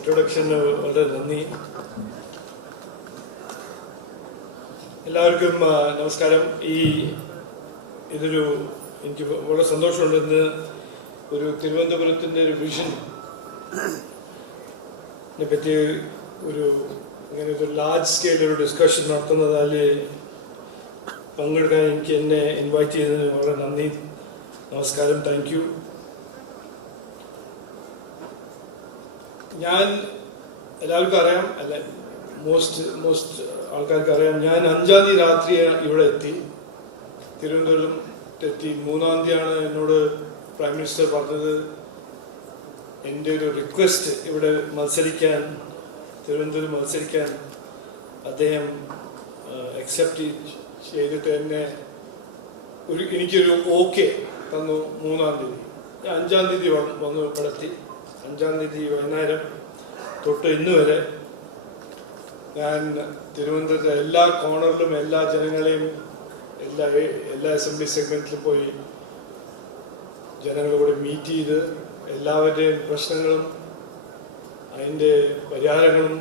ഇൻട്രൊഡക്ഷന് വളരെ നന്ദി. എല്ലാവർക്കും നമസ്കാരം. എനിക്ക് വളരെ സന്തോഷമുണ്ട് ഇന്ന് ഒരു തിരുവനന്തപുരത്തിൻ്റെ ഒരു വിഷനെ പറ്റി ഇങ്ങനെ ഒരു ലാർജ് സ്കെയിൽ ഒരു ഡിസ്കഷൻ നടത്തുന്നതിൽ പങ്കെടുക്കാൻ എന്നെ ഇൻവൈറ്റ് ചെയ്തതിന് വളരെ നന്ദി. നമസ്കാരം. Thank you. ഞാൻ എല്ലാവർക്കും അറിയാം, അല്ല മോസ്റ്റ് ആൾക്കാർക്ക് അറിയാം, ഞാൻ 5-ാം തീയതി രാത്രി ഇവിടെ എത്തി, തിരുവനന്തപുരം എത്തി. 3-ാം തീയതിയാണ് എന്നോട് പ്രൈം മിനിസ്റ്റർ പറഞ്ഞത് എൻ്റെ ഒരു റിക്വസ്റ്റ് ഇവിടെ തിരുവനന്തപുരം മത്സരിക്കാൻ അദ്ദേഹം അക്സെപ്റ്റ് ചെയ്തിട്ട് എനിക്കൊരു ഓക്കെ തന്നു. 3-ാം തീയതി 5-ാം തീയതി വന്നു പെടുത്തി. 5-ാം തീയതി വൈകുന്നേരം തൊട്ട് ഇന്ന് വരെ ഞാൻ തിരുവനന്തപുരത്തെ എല്ലാ കോർണറിലും എല്ലാ ജനങ്ങളെയും എല്ലാ അസംബ്ലി സെഗ്മെന്റിലും പോയി ജനങ്ങളോട് മീറ്റ് ചെയ്ത് എല്ലാവരുടെയും പ്രശ്നങ്ങളും അതിൻ്റെ പരിഹാരങ്ങളും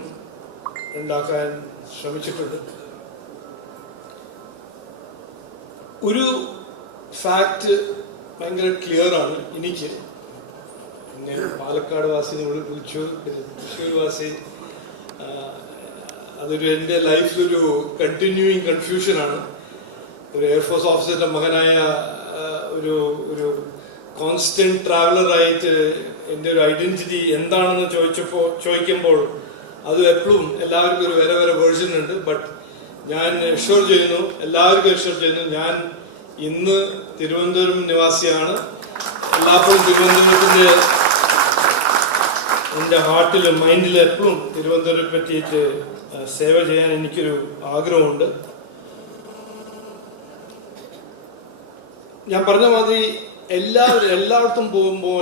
ഉണ്ടാക്കാൻ ശ്രമിച്ചിട്ടുണ്ട്. ഒരു ഫാക്റ്റ് ഭയങ്കര ക്ലിയർ ആണ് എനിക്ക്. എന്നെ പാലക്കാട് വാസിനെ വിളിച്ചു, തൃശ്ശൂർ വാസി. എൻ്റെ ലൈഫിലൊരു കണ്ടിന്യൂയിങ് കൺഫ്യൂഷനാണ്. ഒരു എയർഫോഴ്സ് ഓഫീസറുടെ മകനായ ഒരു കോൺസ്റ്റന്റ് ട്രാവലറായിട്ട് എൻ്റെ ഒരു ഐഡന്റിറ്റി എന്താണെന്ന് ചോദിക്കുമ്പോൾ അത് എപ്പോഴും എല്ലാവർക്കും ഒരു വേറെ വേർഷൻ ഉണ്ട്. ബട്ട് ഞാൻ എല്ലാവർക്കും എഷ്യൂർ ചെയ്യുന്നു, ഞാൻ ഇന്ന് തിരുവനന്തപുരം നിവാസിയാണ്. എല്ലാപ്പോഴും തിരുവനന്തപുരത്തിൻ്റെ എൻ്റെ ഹാർട്ടിലും മൈൻഡിലും എപ്പോഴും തിരുവനന്തപുരത്തെ പറ്റിയിട്ട് സേവ ചെയ്യാൻ എനിക്കൊരു ആഗ്രഹമുണ്ട്. ഞാൻ പറഞ്ഞ മാതിരി എല്ലായിടത്തും പോകുമ്പോൾ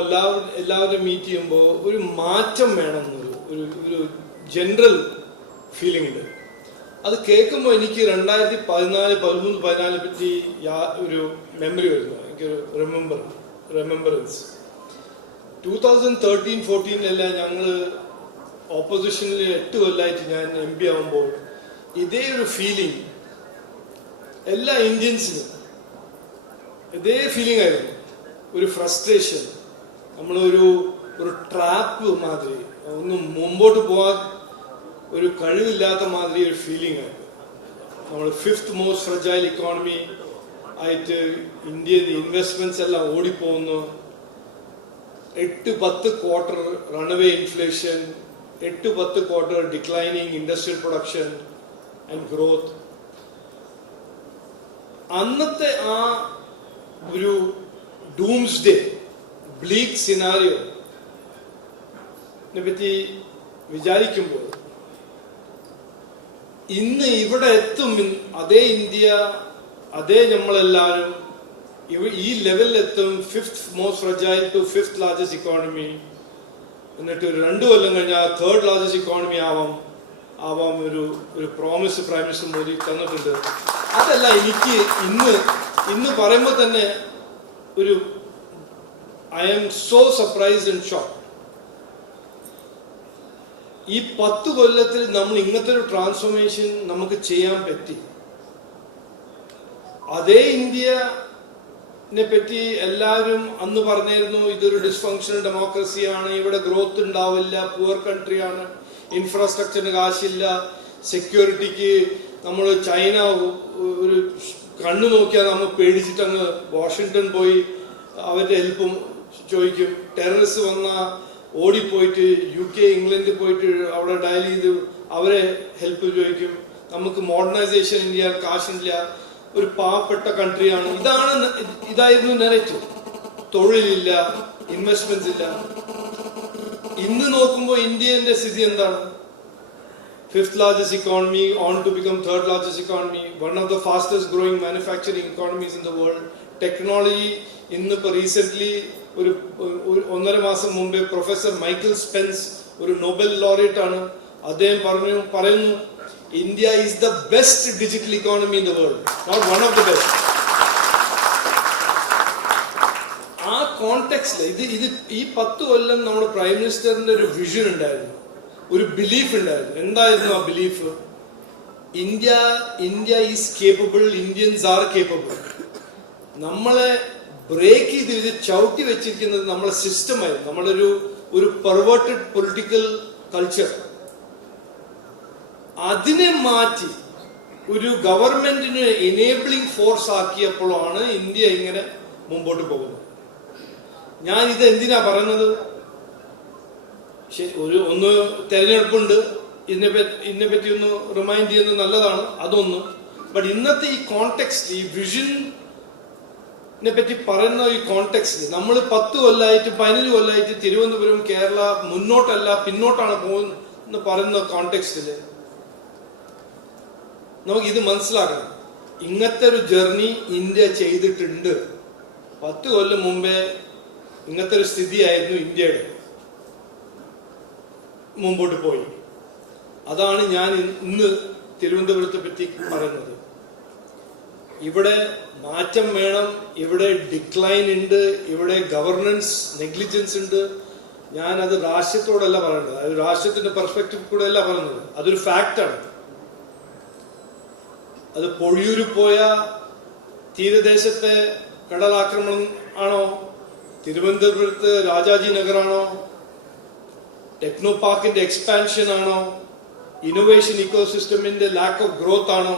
എല്ലാവരും മീറ്റ് ചെയ്യുമ്പോൾ ഒരു മാറ്റം വേണമെന്നൊരു ഒരു ജനറൽ ഫീലിംഗ് ഉണ്ട്. അത് കേൾക്കുമ്പോൾ എനിക്ക് 2014 പറ്റി ഒരു മെമ്മറി വരുന്നു, എനിക്കൊരു റിമെമ്പറൻസ്. 2013-14 ഞങ്ങൾ ഓപ്പോസിഷനിൽ 8 കൊല്ലമായിട്ട് ഞാൻ MP ആവുമ്പോൾ ഇതേ ഒരു ഫീലിംഗ് എല്ലാ ഇന്ത്യൻസിനും ഇതേ ഫീലിംഗ് ആയിരുന്നു. ഒരു ഫ്രസ്ട്രേഷൻ, നമ്മളൊരു ട്രാപ്പ് മാതിരി, ഒന്നും മുമ്പോട്ട് പോകാൻ ഒരു കഴിവില്ലാത്ത മാതിരി ഒരു ഫീലിംഗ് ആയിരുന്നു. നമ്മൾ 5th മോസ്റ്റ് ഫ്രജൈൽ ഇക്കോണമി ആയിട്ട് ഇന്ത്യയിൽ ഇൻവെസ്റ്റ്മെന്റ്സ് എല്ലാം ഓടിപ്പോകുന്നു. 8-10 quarter runway inflation, 8-10 quarter declining industrial production and growth. അന്നത്തെ ആ ഒരു ഡൂംസ്ഡേ ബ്ലീക്ക് സിനാരിയോനെ പറ്റി വിചാരിക്കുമ്പോൾ ഇന്ന് ഇവിടെ എത്തും അതേ ഇന്ത്യ, അതേ നമ്മളെല്ലാവരും ഈ ലെവലിലെത്തും. 5th most fragile to 5th largest economy, എന്നിട്ട് 2 കൊല്ലം കഴിഞ്ഞാൽ 3rd ലാർജസ്റ്റ് ഇക്കോണമി ആവാം ഒരു പ്രോമിസ് പ്രൈം മിനിസ്റ്റർ മോദി തന്നിട്ടുണ്ട്. അതല്ല എനിക്ക് ഇന്ന് പറയുമ്പോൾ തന്നെ I am so surprised and shocked. ഈ 10 കൊല്ലത്തിൽ നമ്മൾ ഇങ്ങനത്തെ ഒരു ട്രാൻസ്ഫോർമേഷൻ നമുക്ക് ചെയ്യാൻ പറ്റി. അതേ ഇന്ത്യനെ പറ്റി എല്ലാവരും അന്ന് പറഞ്ഞിരുന്നു, ഇതൊരു ഡിസ്ഫങ്ഷണൽ ഡെമോക്രസിയാണ്, ഇവിടെ ഗ്രോത്ത് ഉണ്ടാവില്ല, പുവർ കൺട്രിയാണ്, ഇൻഫ്രാസ്ട്രക്ചറിന് കാശില്ല, സെക്യൂരിറ്റിക്ക് നമ്മൾ ചൈന ഒരു കണ്ണു നോക്കിയാൽ നമ്മൾ പേടിച്ചിട്ട് അങ്ങ് വാഷിങ്ടൺ പോയി അവരുടെ ഹെൽപ്പും ചോദിക്കും. ടെററിസ്റ്റ് വന്ന ഓടിപ്പോയിട്ട് UK ഇംഗ്ലണ്ടിൽ പോയിട്ട് അവിടെ ഡയൽ ചെയ്ത് അവരെ ഹെൽപ്പ് ചോദിക്കും. നമുക്ക് മോഡേണൈസേഷൻ ഇന്ത്യ കാശില്ല, ഒരു പാവപ്പെട്ട കൺട്രിയാണ്. ഇതായിരുന്നു നെറേറ്റീവ്. തൊഴിലില്ല, ഇൻവെസ്റ്റ്മെന്റ്സ് ഇല്ല. ഇന്ന് നോക്കുമ്പോൾ ഇന്ത്യന്റെ സ്ഥിതി എന്താണ്? 5th largest economy, on to become 3rd largest economy, one of the fastest growing manufacturing economies in the world. Technology, ഇന്നിപ്പോൾ റീസെന്റ് ഒരു 1.5 മാസം മുമ്പേ പ്രൊഫസർ മൈക്കിൾ സ്പെൻസ്, ഒരു നോബൽ ലോറിയറ്റ് ആണ്, അദ്ദേഹം പറയുന്നു India is the best digital economy in the world, not one of the best. ആ കോണ്ടെക്സ്റ്റിൽ ഈ 10 കൊല്ലം നമ്മുടെ പ്രൈം മിനിസ്റ്ററിന്റെ ഒരു വിഷൻ ഉണ്ടായിരുന്നു. ഒരു ബിലീഫ് ഉണ്ടായിരുന്നു. എന്തായിരുന്നു ആ belief? India is capable, Indians are capable. നമ്മളെ ബ്രേക്ക് ചെയ്ത് ചവിട്ടി വെച്ചിരിക്കുന്നത് നമ്മളെ സിസ്റ്റമായിരുന്നു, നമ്മളൊരു പെർവേർട്ടഡ് പൊളിറ്റിക്കൽ കൾച്ചർ. അതിനെ മാറ്റി ഒരു ഗവൺമെന്റിന് എനേബിളിംഗ് ഫോഴ്സ് ആക്കിയപ്പോഴാണ് ഇന്ത്യ ഇങ്ങനെ മുമ്പോട്ട് പോകുന്നത്. ഞാൻ ഇത് എന്തിനാ പറയുന്നത്? ഒന്ന് തെരഞ്ഞെടുപ്പുണ്ട്, ഇതിനെപ്പറ്റി ഒന്ന് റിമൈൻഡ് ചെയ്യുന്നത് നല്ലതാണ്, അതൊന്നും. ബട്ട് ഇന്നത്തെ ഈ കോണ്ടെക്സ്റ്റ്, ഈ വിഷനെ പറ്റി പറയുന്ന ഈ കോണ്ടെക്സ്റ്റ്, നമ്മൾ 10 കൊല്ലമായിട്ട് 15 കൊല്ലമായിട്ട് തിരുവനന്തപുരം, കേരള മുന്നോട്ടല്ല പിന്നോട്ടാണ് പോകുന്നത് പറയുന്ന കോണ്ടെക്സ്റ്റില് നമുക്ക് ഇത് മനസ്സിലാക്കണം. ഇങ്ങനത്തെ ഒരു ജേർണി ഇന്ത്യ ചെയ്തിട്ടുണ്ട്. 10 കൊല്ലം മുമ്പേ ഇങ്ങനത്തെ ഒരു സ്ഥിതിയായിരുന്നു ഇന്ത്യയുടെ. മുമ്പോട്ട് പോയി. അതാണ് ഞാൻ ഇന്ന് തിരുവനന്തപുരത്തെ പറ്റി പറയുന്നത്. ഇവിടെ മാറ്റം വേണം, ഇവിടെ ഡിക്ലൈൻ ഉണ്ട്, ഇവിടെ ഗവർണൻസ് നെഗ്ലിജൻസ് ഉണ്ട്. ഞാനത് രാഷ്ട്രീയത്തോടല്ല പറയുന്നത്, അത് രാഷ്ട്രീയത്തിന്റെ പെർസ്പെക്റ്റീവ് കൂടെ അല്ല പറയുന്നത്, അതൊരു ഫാക്റ്റാണ്. അത് പൊഴിയൂര് പോയ തീരദേശത്തെ കടലാക്രമണം ആണോ, തിരുവനന്തപുരത്ത് രാജാജി നഗറാണോ, ടെക്നോ പാർക്കിന്റെ എക്സ്പാൻഷൻ ആണോ, ഇന്നോവേഷൻ ഇക്കോസിസ്റ്റമിന്റെ ലാക്ക് ഓഫ് ഗ്രോത്ത് ആണോ,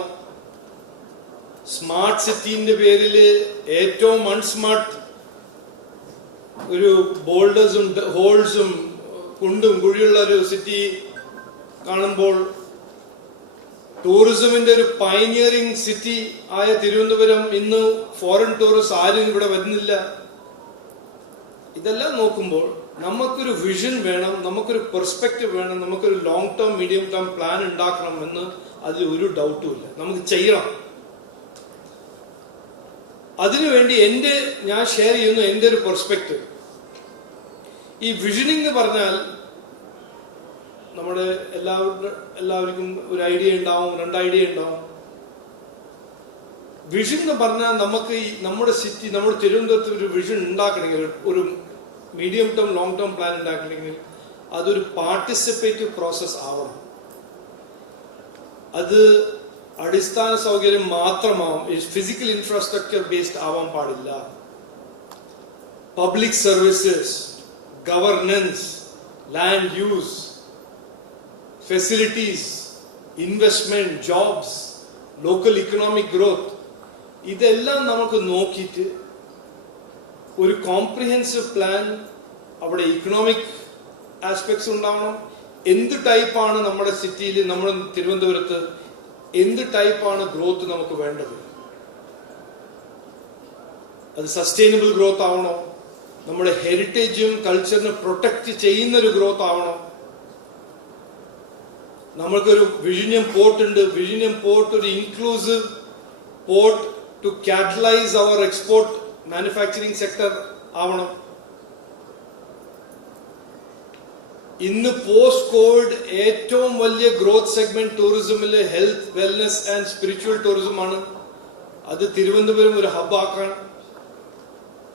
സ്മാർട്ട് സിറ്റിന്റെ പേരിൽ ഏറ്റവും അൺസ്മാർട്ട് ഒരു ബോൾഡേഴ്സും ഹോൾസും കുണ്ടും കുഴിയുള്ള ഒരു സിറ്റി കാണുമ്പോൾ, ടൂറിസമിന്റെ ഒരു പൈനിയറിംഗ് സിറ്റി ആയ തിരുവനന്തപുരം ഇന്ന് ഫോറിൻ ടൂറിസ്റ്റ് ആരും ഇവിടെ വരുന്നില്ല. ഇതെല്ലാം നോക്കുമ്പോൾ നമുക്കൊരു വിഷൻ വേണം, നമുക്കൊരു പെർസ്പെക്റ്റീവ് വേണം, നമുക്കൊരു long term medium term plan ഉണ്ടാക്കണം എന്ന് അതിൽ ഒരു ഡൗട്ടും ഇല്ല. നമുക്ക് ചെയ്യണം. അതിനുവേണ്ടി ഞാൻ ഷെയർ ചെയ്യുന്നു എൻ്റെ ഒരു പെർസ്പെക്റ്റീവ്. ഈ വിഷനിങ് എന്ന് പറഞ്ഞാൽ നമ്മുടെ എല്ലാവർക്കും ഒരു ഐഡിയ ഉണ്ടാവും, 2 ഐഡിയ ഉണ്ടാവും. വിഷൻ എന്ന് പറഞ്ഞാൽ നമുക്ക് നമ്മുടെ സിറ്റി, നമ്മുടെ തിരുവനന്തപുരത്ത് ഒരു വിഷൻ ഉണ്ടാക്കണമെങ്കിൽ, ഒരു medium term long term plan ഉണ്ടാക്കണമെങ്കിൽ അതൊരു പാർട്ടിസിപ്പേറ്റീവ് പ്രോസസ് ആവണം. അത് അടിസ്ഥാന സൗകര്യം മാത്രമാവും, ഫിസിക്കൽ ഇൻഫ്രാസ്ട്രക്ചർ ബേസ്ഡ് ആവാൻ പാടില്ല. Public services, governance, land use, facilities, investment, jobs, local economic growth, ഇതെല്ലാം നമുക്ക് നോക്കിയിട്ട് ഒരു കോംപ്രിഹെൻസീവ് പ്ലാൻ. അവിടെ ഇക്കണോമിക് ആസ്പെക്ട്സ് ഉണ്ടാവണം. എന്ത് ടൈപ്പാണ് നമ്മുടെ സിറ്റിയിൽ, നമ്മുടെ തിരുവനന്തപുരത്ത് എന്ത് ടൈപ്പാണ് ഗ്രോത്ത് നമുക്ക് വേണ്ടത്? അത് സസ്റ്റൈനബിൾ ഗ്രോത്ത് ആവണോ? നമ്മുടെ ഹെറിറ്റേജും കൾച്ചറിനെ പ്രൊട്ടക്ട് ചെയ്യുന്ന ഒരു ഗ്രോത്ത് ആവണോ? നമ്മൾക്കൊരു വിഴിഞ്ഞം പോർട്ട് ഉണ്ട്. വിഴിഞ്ഞം പോർട്ട് ഒരു inclusive port to catalyse our export manufacturing sector ആവണം. ഇന്ന് പോസ്റ്റ് കോവിഡ് ഏറ്റവും വലിയ ഗ്രോത്ത് സെഗ്മെന്റ് ടൂറിസമില് health, wellness and spiritual tourism ആണ്. അത് തിരുവനന്തപുരം ഒരു ഹബ് ആക്കാൻ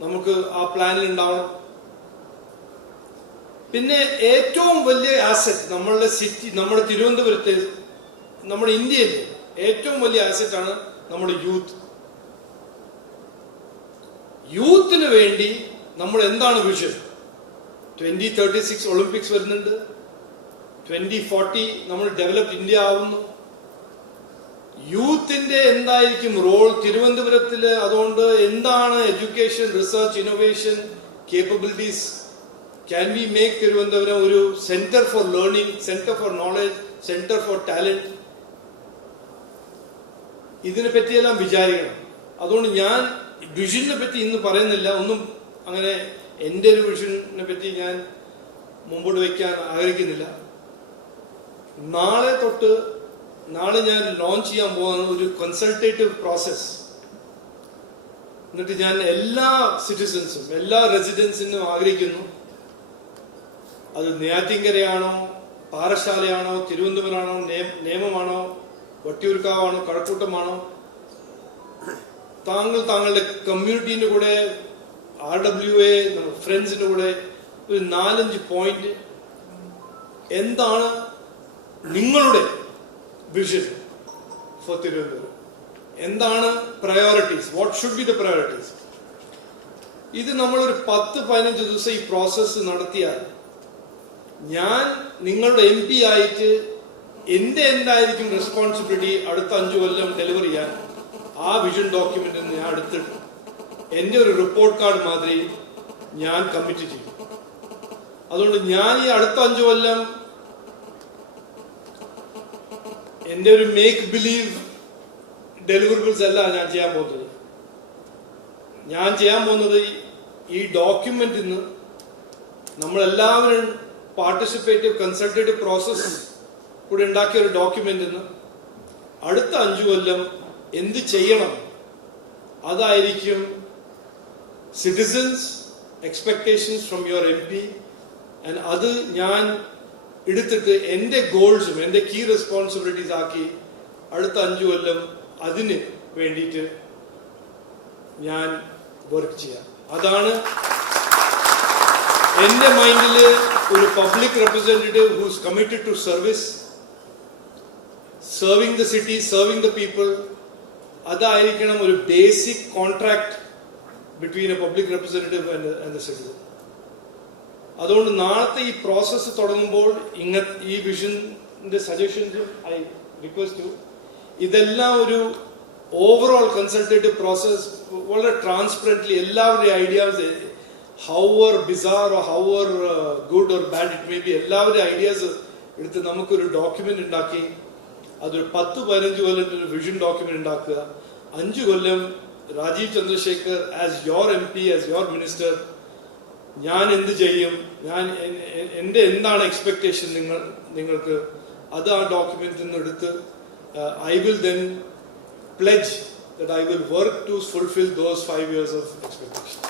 നമുക്ക് ആ പ്ലാനിൽ ഉണ്ടാവണം. പിന്നെ ഏറ്റവും വലിയ ആസറ്റ് നമ്മളുടെ സിറ്റി, നമ്മുടെ തിരുവനന്തപുരത്ത്, നമ്മുടെ ഇന്ത്യയിലെ ഏറ്റവും വലിയ ആസറ്റ് ആണ് നമ്മുടെ യൂത്ത്. യൂത്തിന് വേണ്ടി നമ്മൾ എന്താണ് വിഷൻ? 2036 ഒളിമ്പിക്സ് വരുന്നുണ്ട്. 2040 നമ്മൾ ഡെവലപ്ഡ് ഇന്ത്യ ആവുന്നു. യൂത്തിന്റെ എന്തായിരിക്കും റോൾ തിരുവനന്തപുരത്തില്? അതുകൊണ്ട് എന്താണ് education, research, innovation capabilities? Can we make Thiruvananthapuram ഒരു centre for learning, centre for knowledge, centre for talent? ഇതിനെ പറ്റിയെല്ലാം വിചാരിക്കണം. അതുകൊണ്ട് ഞാൻ വിഷനെ പറ്റി ഇന്ന് പറയുന്നില്ല, ഒന്നും അങ്ങനെ എൻ്റെ ഒരു വിഷനെ പറ്റി ഞാൻ മുമ്പോട്ട് വയ്ക്കാൻ ആഗ്രഹിക്കുന്നില്ല. നാളെ ഞാൻ ലോഞ്ച് ചെയ്യാൻ പോകുന്ന ഒരു കൺസൾട്ടേറ്റീവ് പ്രോസസ്. എന്നിട്ട് ഞാൻ എല്ലാ സിറ്റിസൺസും, എല്ലാ റെസിഡൻസിനും ആഗ്രഹിക്കുന്നു, അത് നെയ്യാറ്റിൻകരയാണോ, പാറശാലയാണോ, തിരുവനന്തപുരമാണോ, നേമമാണോ, വട്ടിയൂർക്കാവാണോ, കഴക്കൂട്ടമാണോ, താങ്കളുടെ കമ്മ്യൂണിറ്റീൻ്റെ കൂടെ, RWA ഫ്രണ്ട്സിൻ്റെ കൂടെ ഒരു 4-5 പോയിന്റ് എന്താണ് നിങ്ങളുടെ വിഷൻ ഫോർ തിരുവനന്തപുരം, എന്താണ് priorities, what should be the priorities. ഇത് നമ്മളൊരു 10-15 ദിവസം ഈ പ്രോസസ്സ് നടത്തിയാൽ ഞാൻ നിങ്ങളുടെ MP ആയിട്ട് എന്തായിരിക്കും റെസ്പോൺസിബിലിറ്റി അടുത്ത 5 കൊല്ലം ഡെലിവർ ചെയ്യാൻ ആ വിഷൻ ഡോക്യുമെന്റ് ഞാൻ എടുത്തിട്ട് എൻ്റെ ഒരു റിപ്പോർട്ട് കാർഡ് മാതിരി ഞാൻ കമ്മിറ്റ് ചെയ്യും. അതുകൊണ്ട് ഞാൻ ഈ അടുത്ത 5 കൊല്ലം എൻ്റെ ഒരു മേക്ക് ബിലീവ് ഡെലിവറബിൾസ് അല്ല ഞാൻ ചെയ്യാൻ പോകുന്നത്. ഞാൻ ചെയ്യാൻ പോകുന്നത് ഈ ഡോക്യുമെന്റിൽ നിന്ന് നമ്മളെല്ലാവരും പാർട്ടിസിപ്പേറ്റീവ് കൺസൾട്ടേറ്റീവ് പ്രോസസ് കൂടെ ഉണ്ടാക്കിയ ഒരു ഡോക്യുമെന്റിൽ നിന്ന് അടുത്ത 5 കൊല്ലം എന്ത് ചെയ്യണം അതായിരിക്കും citizens expectations from your MP. And അത് ഞാൻ എടുത്തിട്ട് എൻ്റെ ഗോൾസും എൻ്റെ കീ റെസ്പോൺസിബിലിറ്റീസ് ആക്കി അടുത്ത 5 കൊല്ലം അതിന് വേണ്ടിയിട്ട് ഞാൻ വർക്ക് ചെയ്യാം. അതാണ് എൻ്റെ മൈൻഡിൽ ഒരു public representative who's committed to service, serving the city, serving the people. അതായിരിക്കണം ഒരു basic contract between a public representative and the citizen. അതുകൊണ്ട് നാളത്തെ ഈ പ്രോസസ്സ് തുടങ്ങുമ്പോൾ ഈ വിഷന്റെ സജഷൻസ് ഐ റിക്വസ്റ്റ് യു, ഇതെല്ലാം ഒരു ഓവറോൾ കൺസൾട്ടേറ്റീവ് പ്രോസസ് വളരെ ട്രാൻസ്പെറന്റ്ലി എല്ലാവരുടെയും ideas, however bizarre or however good or bad it may be, എല്ലാവരുടെയും ഐഡിയാസ് എടുത്ത് നമുക്കൊരു ഡോക്യുമെന്റ് ഉണ്ടാക്കി അതൊരു 10-15 കൊല്ലത്തിൽ ഒരു വിഷൻ ഡോക്യുമെന്റ് ഉണ്ടാക്കുക. 5 കൊല്ലം Rajeev Chandrasekhar as your MP, as your minister, ഞാൻ എന്ത് ചെയ്യും, ഞാൻ എൻ്റെ എന്താണ് എക്സ്പെക്ടേഷൻ നിങ്ങൾക്ക്, അത് ആ ഡോക്യുമെന്റിൽ നിന്ന് എടുത്ത് I will then pledge that I will work to fulfill those 5 years of expectation.